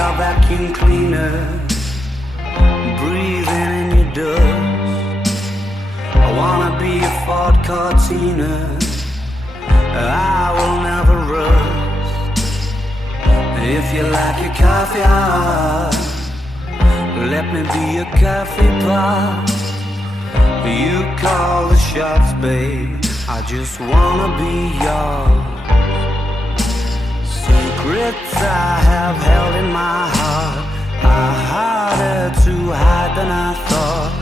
your vacuum cleaner, breathing in your dust. I wanna be a Ford Cortina, I will never rust. If you like your coffee hot, let me be a coffee pot. You call the shots, babe, I just wanna be yours. Secrets I have held in my heart are harder to hide than I thought.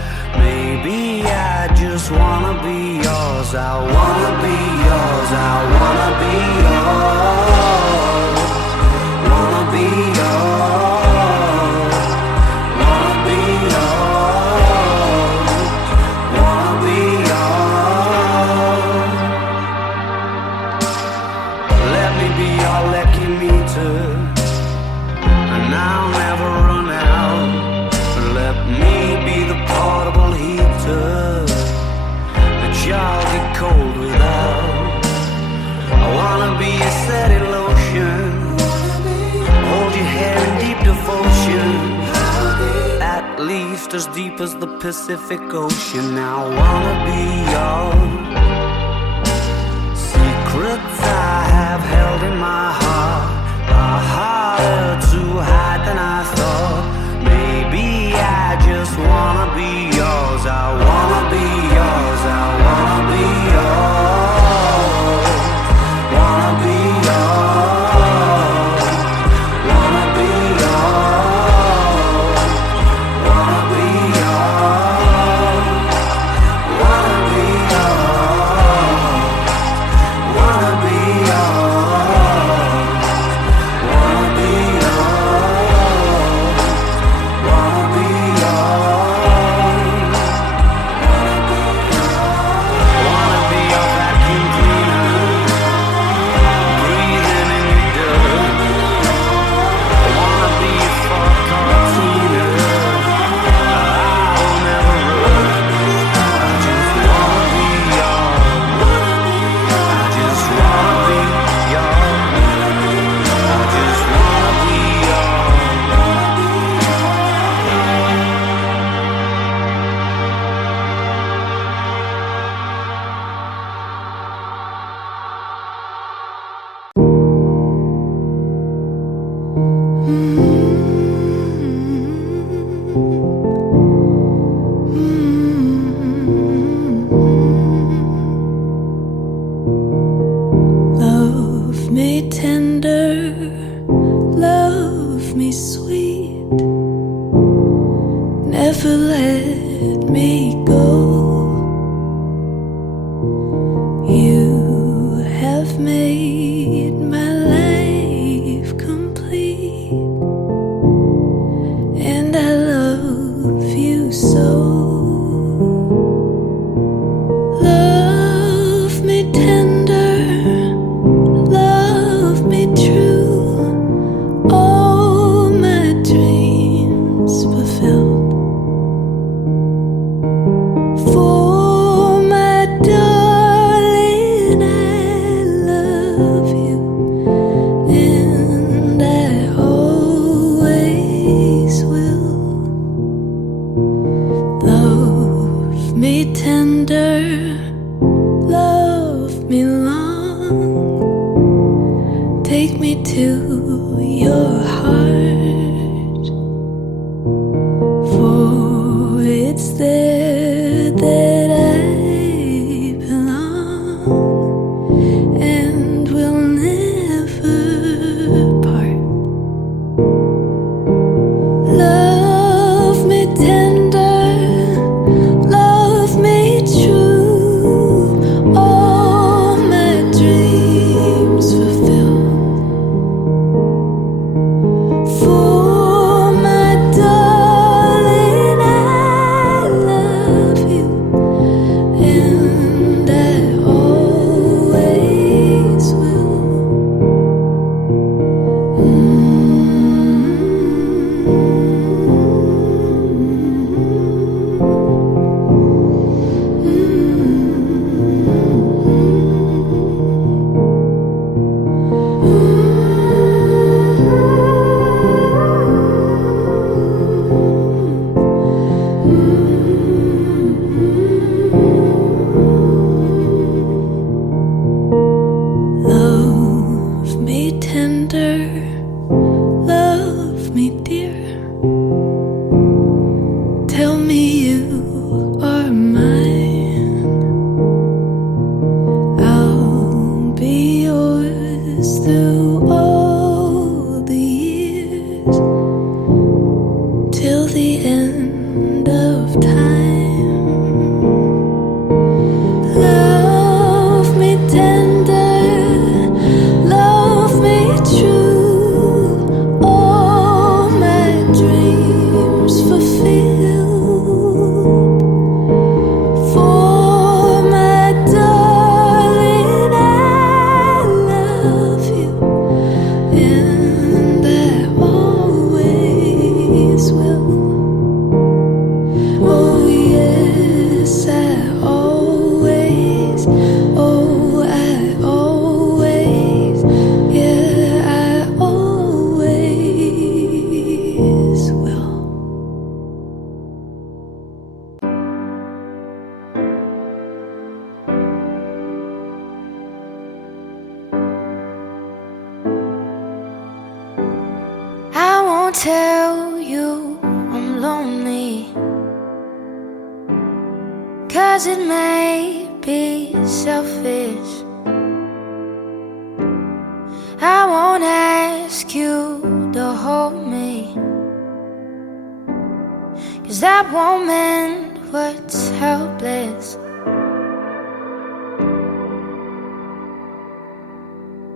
Maybe I just wanna be yours. I wanna be yours. I wanna be yours. Wanna be yours. Wanna be yours. Wanna be yours. Let me be your lucky meter, and I'll never run out. Let me be the portable heater that y'all get cold without. I wanna be a steady lotion, hold your hair in deep devotion, at least as deep as the Pacific Ocean. I wanna be yours. Secrets I have held in my heart are harder to hide than I thought. Maybe I just wanna be yours. I wanna be yours. I wanna be yours. Wanna be yours. Wanna be yours. Wanna be yours. Wanna be yours. Wanna be yours. Wanna be yours. Wanna be yours. Wanna be your vacuum cleaner, breathing in your dirt. Wanna be a Ford Cortina, I will never run. I just wanna be yours. I just wanna be yours. I just wanna be Love me tender, love me sweet, never let me go. You have made my life complete, and I love you so. Love me tender, love me true, all my dreams fulfilled. For my darling, I love you, and I always will. Love me tender, love me long, take me to your heart, for it's there that I belong, and will never part. Love me tender, love me true, all my dreams fulfilled. For my darling, I love you, and I always will. tender, love me dear. Tell me you are mine. I'll be yours through all the years, till the end of time. Love me tender, love me true, all my dreams fulfilled. For my darling, I love you, and I always will. Oh yes, I always, oh I always, yeah I always will. I won't tell you I'm lonely, 'cause it may be selfish. I won't ask you to hold me, 'cause that won't mend what's helpless.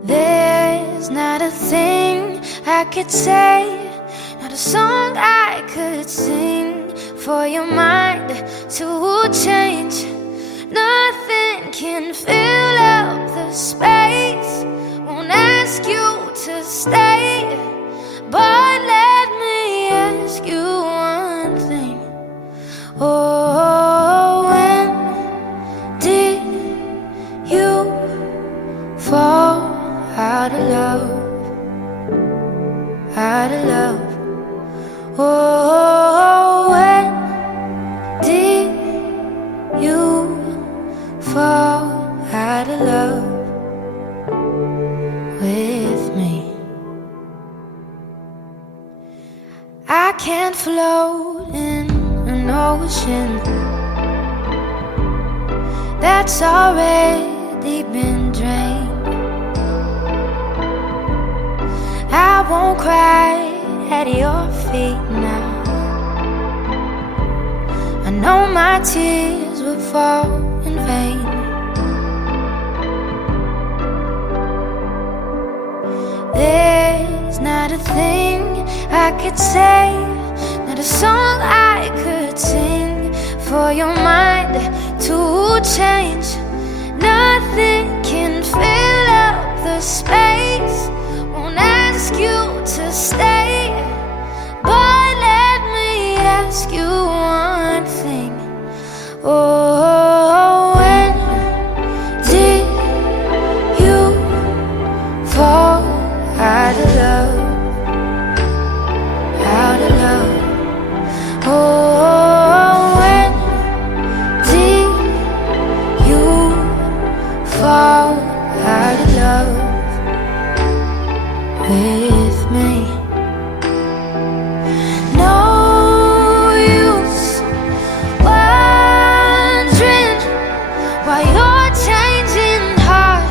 There's not a thing I could say, not a song I could sing for your mind to change. Nothing can fill up the space. Won't ask you to stay, but let me ask you one thing. Oh, when did you fall out of love? Out of love. Oh, when did you fall out of love with me? I can't float in an ocean that's already been drained. I won't cry at your feet now. I know my tears will fall in vain. There's not a thing I could say, not a song I could sing for your mind to change. Nothing can fill up the space. Won't ask you to stay, but let me ask you one thing. Oh, when did you fall out of love? Out of love. Oh, when did you fall out of love with me? No use wondering why your changing heart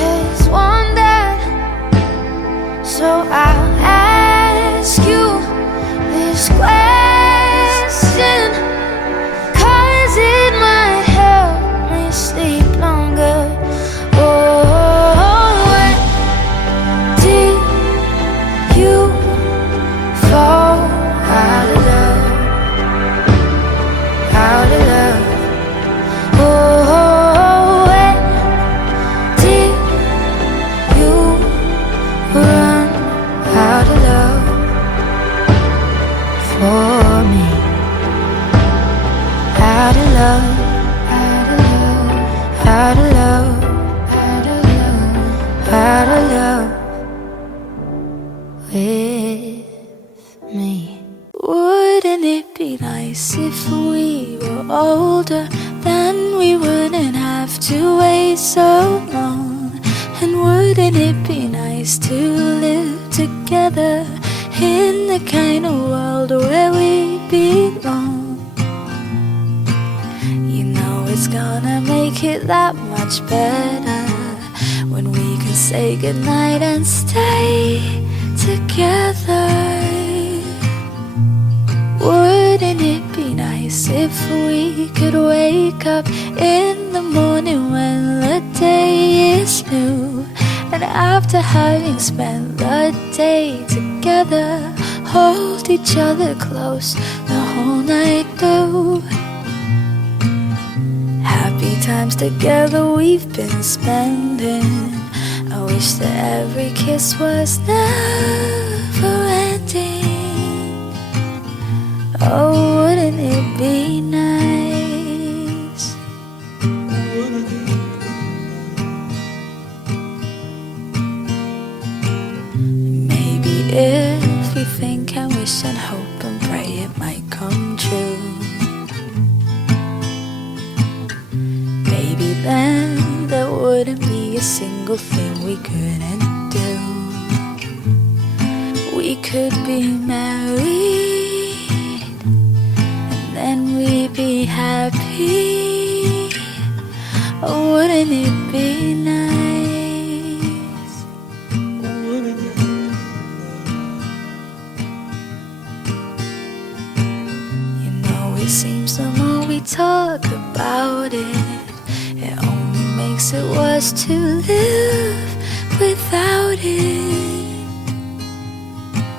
has wandered. So I'll ask you this question, 'cause it might help me sleep longer. Oh, when did you fall out of love? Out of love. Oh, when did you run out of love for me? Out of love, out of love, out of love, out of love, out of love with me. Wouldn't it be nice if we were older? Then we wouldn't have to wait so long. And wouldn't it be nice to live together in the kind of world where we belong? You know it's gonna make it that much better when we can say goodnight and stay together. Wouldn't it be nice if we could wake up in the morning when the day is new, and after having spent the day together, hold each other close the whole night through? Happy times together we've been spending. I wish that every kiss was never ending. Oh, wouldn't it be nice? Maybe if we think and wish and hope and pray, it might come true. Maybe then there wouldn't be a single thing we couldn't do. We could be married, then we'd be happy. Oh, wouldn't it be nice? You know it seems the more we talk about it, it only makes it worse to live without it.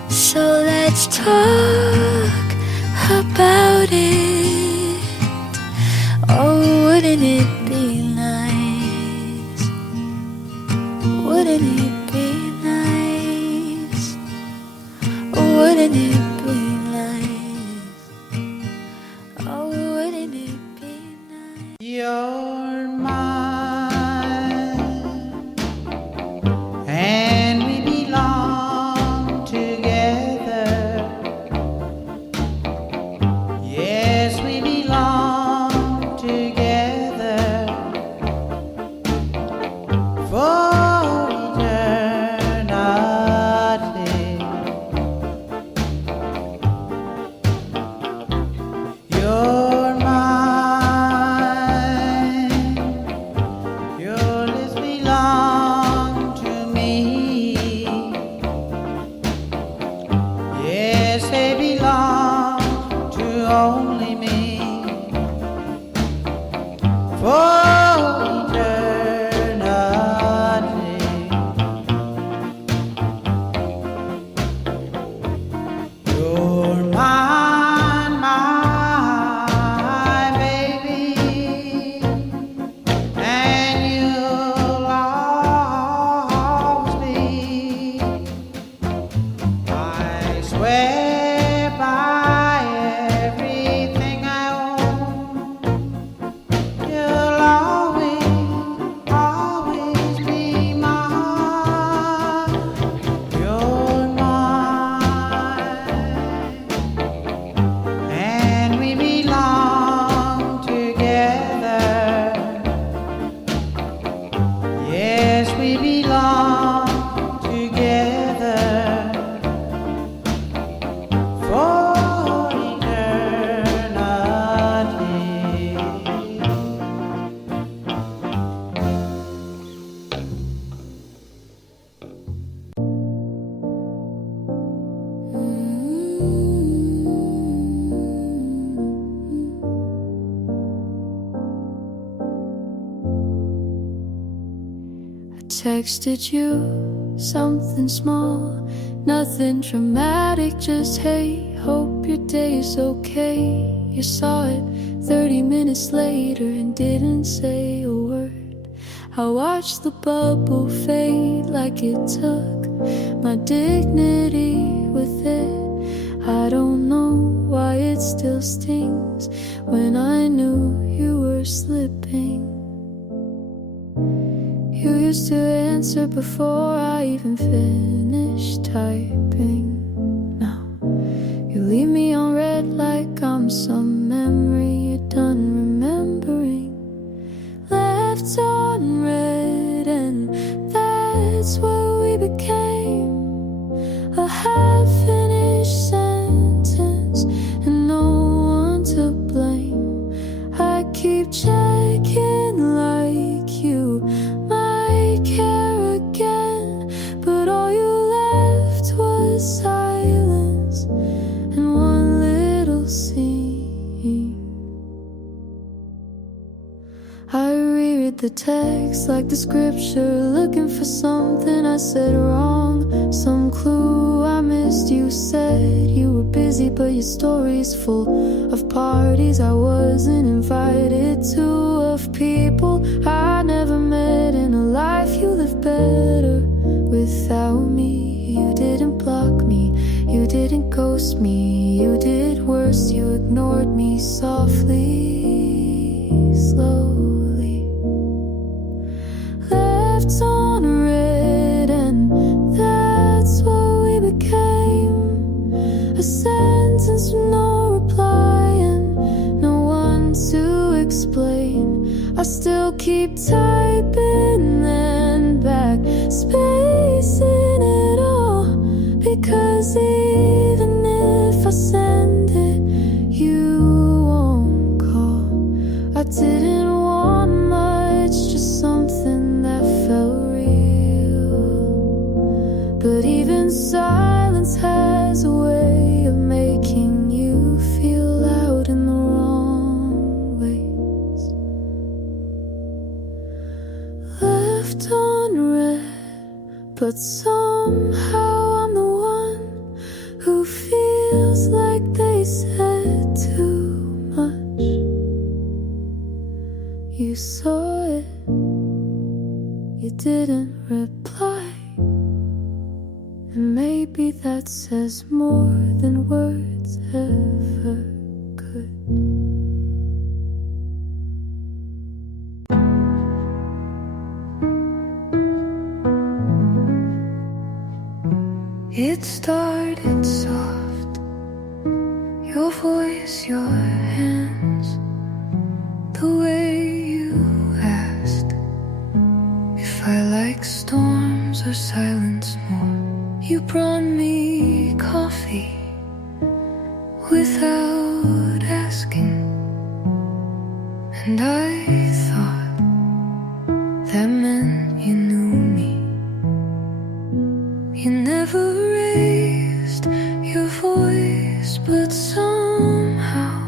So let's talk about it. Oh, wouldn't it be nice? Wouldn't it be nice? Wouldn't it be nice? Oh, wouldn't it be nice? You're mine, and we belong together. Yes, we belong together for eternity. You're mine, your lips belong to me. Yes, they belong to only me for eternity. You're mine, my baby, and you'll always be. I swear by everything I own, you'll always be mine. You're mine, and we belong together. Yes, we belong together for eternity. I texted you something small, nothing dramatic, just hey, hope your day is okay. You saw it 30 minutes later and didn't say a word. I watched the bubble fade like it took my dignity with it. I don't know why it still stings when I knew you were slipping. You used to answer before I even finished typing. Now you leave me on red like I'm some memory you're done remembering. Left on red, and that we became a half-finished sentence and no one to blame. I keep checking like you might care again, but all you left was silence and one little scene. I reread the text like the scripture, looking for something I said wrong, some clue I missed. You said you were busy, but your story's full of parties I wasn't invited to, of people I never met, in a life you lived better without me. You didn't block me, you didn't ghost me, you did worse, you ignored me softly, slowly. Left on red, and that's what we became. A sentence with no reply and no one to explain. I still keep typing and back spacing it all, because even if I send it, you won't call. I didn't want much, just something that felt real. But even silence has a way of making you feel loud in the wrong ways. Left on red, but somehow I'm the one who feels like they said too much. You saw it, you didn't reply, and maybe that says more than words ever could. It started soft, your voice, your hands, the way you asked if I like storms or silence more. You brought me coffee without asking, and I thought that meant you knew me. You never raised your voice, but somehow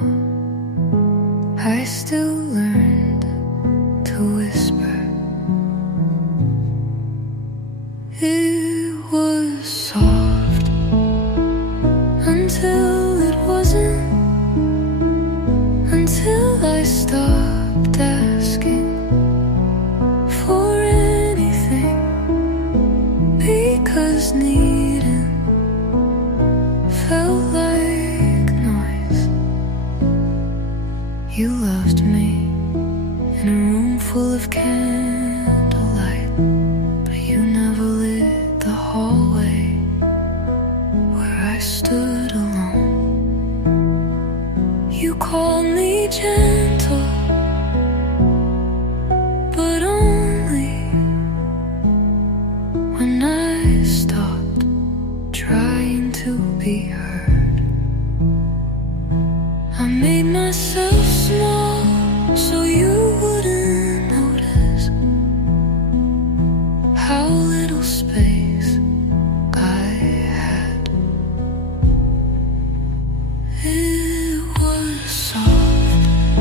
I still learned to whisper. It was soft until it wasn't, until I stopped asking for anything, because needing felt like noise. You loved me in a room full of candlelight, but you never lit the hallway where I stood alone. You called me gentle, but only when I stopped trying to be heard. I made myself small so you wouldn't notice how little space I had. It was soft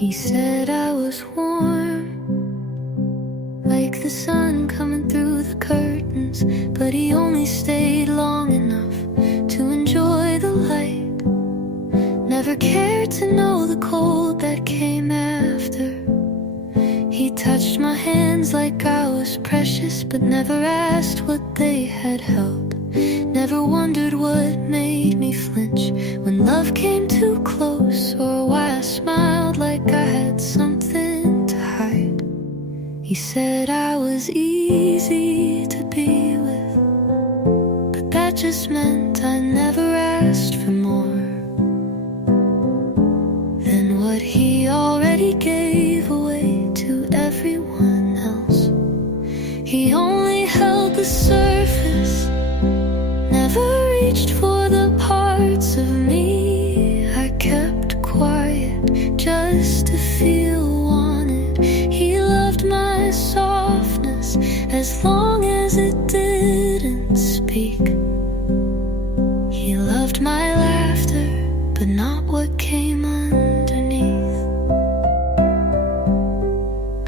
He said I was warm, like the sun coming through the curtains, but he only stayed long enough to enjoy the light. Never cared to know the cold that came after. He touched my hands like I was precious, but never asked what they had held. Never wondered what made me flinch when love came too close, or why I smiled like I had something to hide. He said I was easy to be with, but that just meant I never asked for more than what he already gave away to everyone else. He only held the surface, never reached for the parts of me I kept quiet just to feel wanted. He loved my softness as long as it didn't speak. He loved my laughter, but not what came underneath.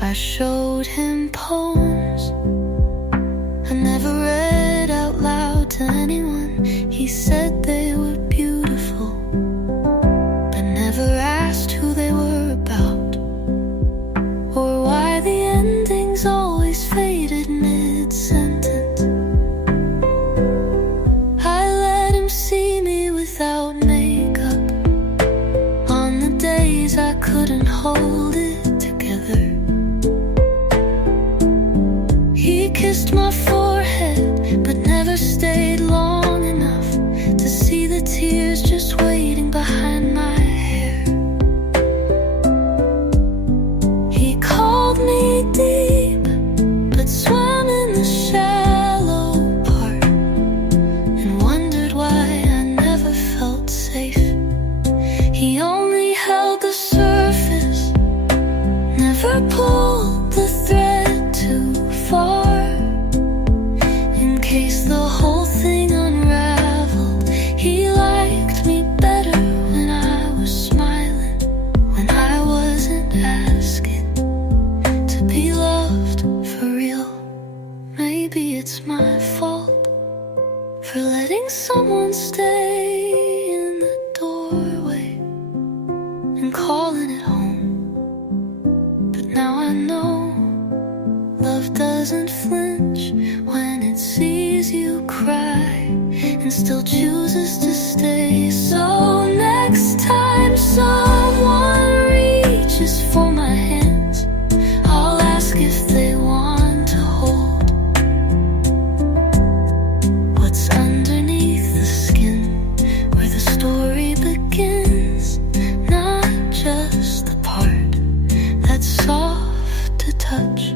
I showed him poems I never read out loud to anyone. He said they were beautiful, but never asked who they were about, or why the endings always faded mid-sentence. I let him see me without makeup on the days I couldn't hold it together. He kissed my forehead, but never stayed long enough to see the tears just waiting behind my hair. He called me deep, but swam in the shallow part, and wondered why I never felt safe. He only held the surface, never pulled the thread too far, in case the whole thing unraveled. He liked me better when I was smiling, when I wasn't asking to be loved for real. Maybe it's my fault for letting someone stay in the doorway and calling it home. But now I know love doesn't flinch when it sees you cry, and still chooses to stay. So next time someone reaches for my hands, I'll ask if they want to hold what's underneath the skin, where the story begins, not just the part that's soft to touch.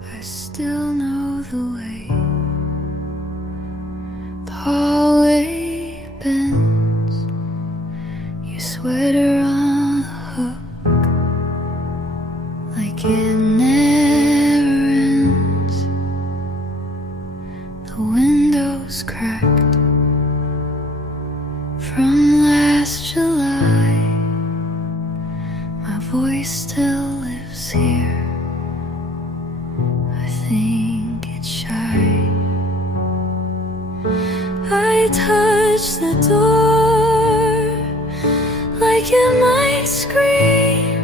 I still know the way the hallway bends, your sweater on a hook, like it never ends. The window's cracked from last July. My voice still lives here. I think it's shy. I touch the door like it might scream.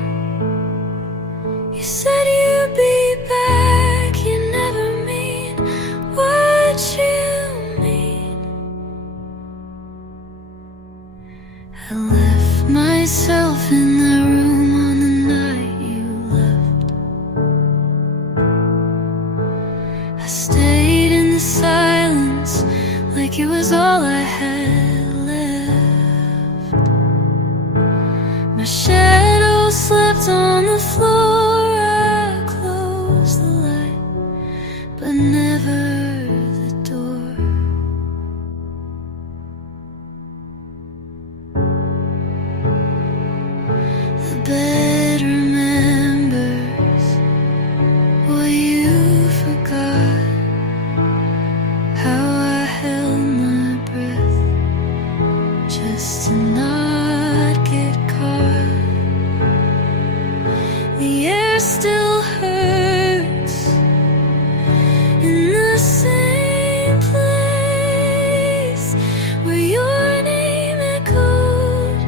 You said you'd be back, you never mean what you mean. I left myself in the room on the night you left. I stayed in the silence like it was all I had left. My shadow slept on the floor. I closed the light, but never the door. The bed remembers just to not get caught. The air still hurts in the same place where your name echoed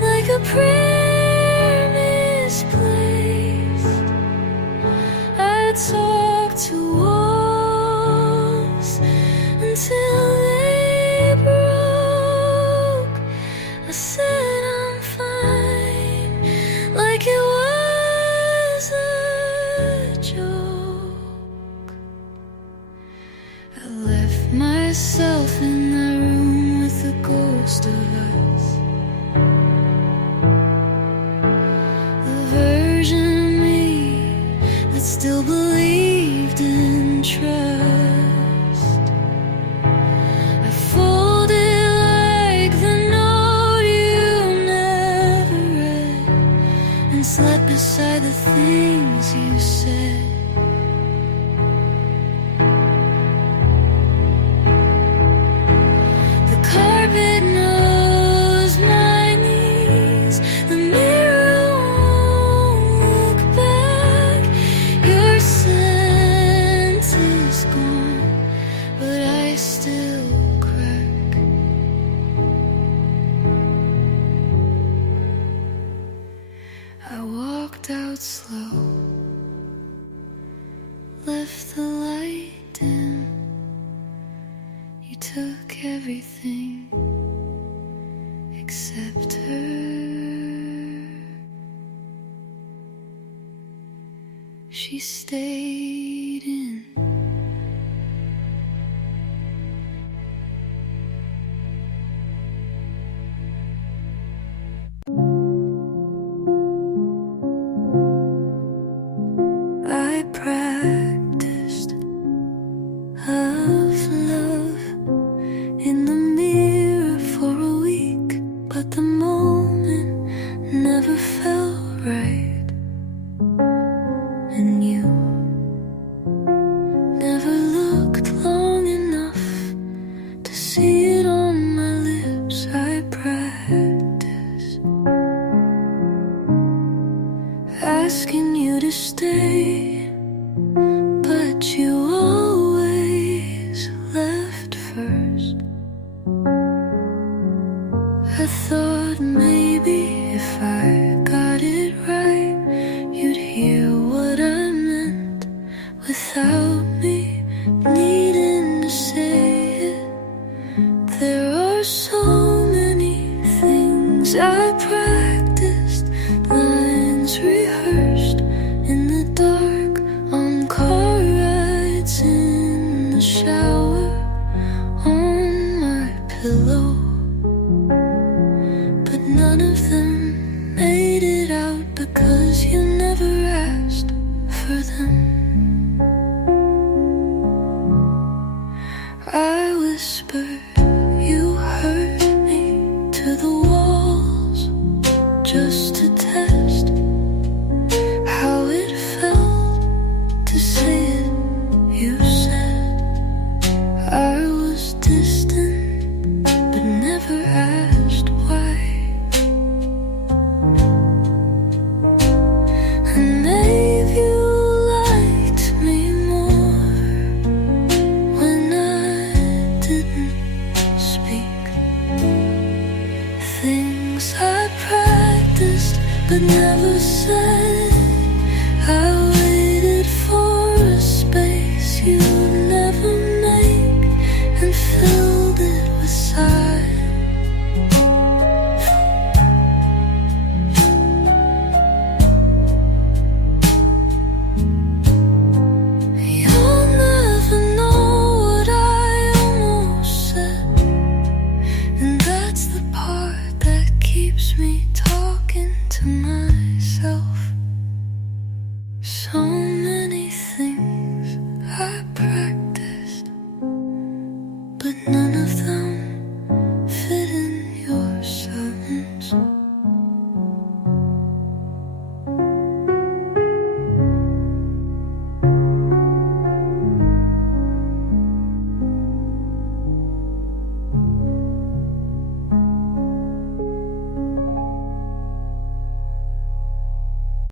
like a prayer misplaced. I talk to walls until they broke. I said I'm fine, like it was a joke. I left myself in the room with the ghost of us, the version of me that still believed in trust. I folded like the note you never read, and slept beside the things you said. The carpet knows my knees, the mirror won't look back. Your scent is gone, but I still crack. I walked out slow, left the light dim. You took everything except her. She stayed in. I practiced of love in the mirror for a week, but the moment never felt right. And you never looked long enough to see it on my lips. I practiced asking you to stay, but you always left first. I thought maybe if I got it right, you'd hear what I meant without me needing to say it. There are so many things I practiced, lines rehearsed in the dark, on car rides, in the shower, on my pillow. But none of them made it out because you never asked for them. I whispered you hurt me to the walls just to test how it felt to say it. You said I was distant, but never asked why. And maybe you liked me more when I didn't speak. Things I practiced but never said. I waited for a space you'd never make and filled it with sight. You'll never know what I almost said, and that's the part that keeps me talking to myself.